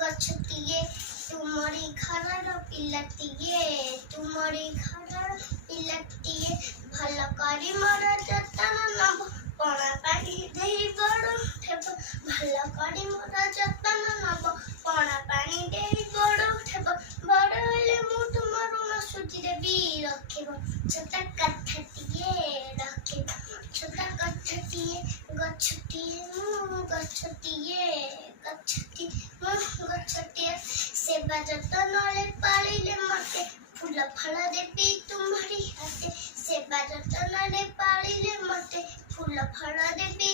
गच्छतिए तुमरी घरर पिलतिए भल करी मोर जतन नब पणा पानी देई बड़ उठेब भल करी मोर जतन नब पणा पानी देई बड़ उठेब बड़ हेले मु तुमर ऋण सुझी देबी रखेब छोटा कथाटिए रखेब छोटा कथाटिए गच्छतिए सेवा जतन पालिले मते फूल फल देबी तुम्हारी हाथे सेवा जतन पालिले मते फूल फल देबी